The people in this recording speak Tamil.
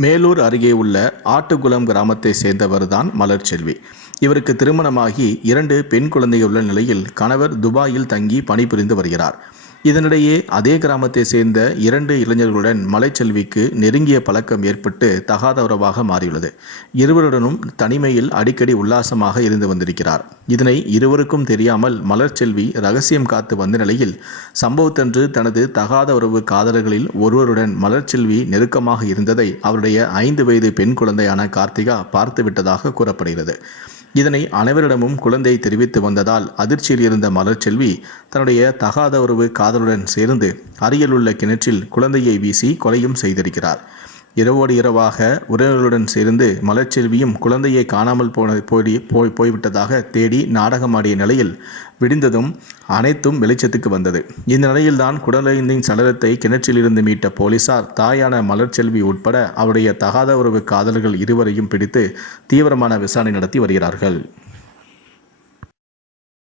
மேலூர் அருகே உள்ள ஆட்டுக்குளம் கிராமத்தை சேர்ந்தவர்தான் மலர்ச்செல்வி இவருக்கு திருமணமாகி இரண்டு பெண் குழந்தையுள்ள நிலையில் கணவர் துபாயில் தங்கி பணிபுரிந்து வருகிறார். இதனிடையே அதே கிராமத்தை சேர்ந்த இரண்டு இளைஞர்களுடன் மலைச்செல்விக்கு நெருங்கிய பழக்கம் ஏற்பட்டு தகாத உறவாக மாறியுள்ளது. இருவருடனும் தனிமையில் அடிக்கடி உல்லாசமாக இருந்து வந்திருக்கிறார். இதனை இருவருக்கும் தெரியாமல் மலர்ச்செல்வி ரகசியம் காத்து வந்த நிலையில் சம்பவத்தன்று தனது தகாத உறவு காதலர்களில் ஒருவருடன் மலர்ச்செல்வி நெருக்கமாக இருந்ததை அவருடைய ஐந்து வயது பெண் குழந்தையான கார்த்திகா பார்த்துவிட்டதாக கூறப்படுகிறது. இதனை அனைவரிடமும் குழந்தை தெரிவித்து வந்ததால் அதிர்ச்சியில் இருந்த மலர்ச்செல்வி தன்னுடைய தகாத உறவு காதலுடன் சேர்ந்து அருகிலுள்ள கிணற்றில் குழந்தையை வீசி கொலையும் செய்திருக்கிறார். இரவோடு இரவாக உறவினர்களுடன் சேர்ந்து மலர்ச்செல்வியும் குழந்தையை காணாமல் போன போய் போய் போய்விட்டதாக தேடி நாடகமாடிய நிலையில் விடிந்ததும் அனைத்தும் வெளிச்சத்துக்கு வந்தது. இந்த நிலையில்தான் குடலைந்தின் சடலத்தை கிணற்றிலிருந்து மீட்ட போலீசார் தாயான மலர்ச்செல்வி உட்பட அவருடைய தகாத உறவு காதலர்கள் இருவரையும் பிடித்து தீவிரமான விசாரணை நடத்தி வருகிறார்கள்.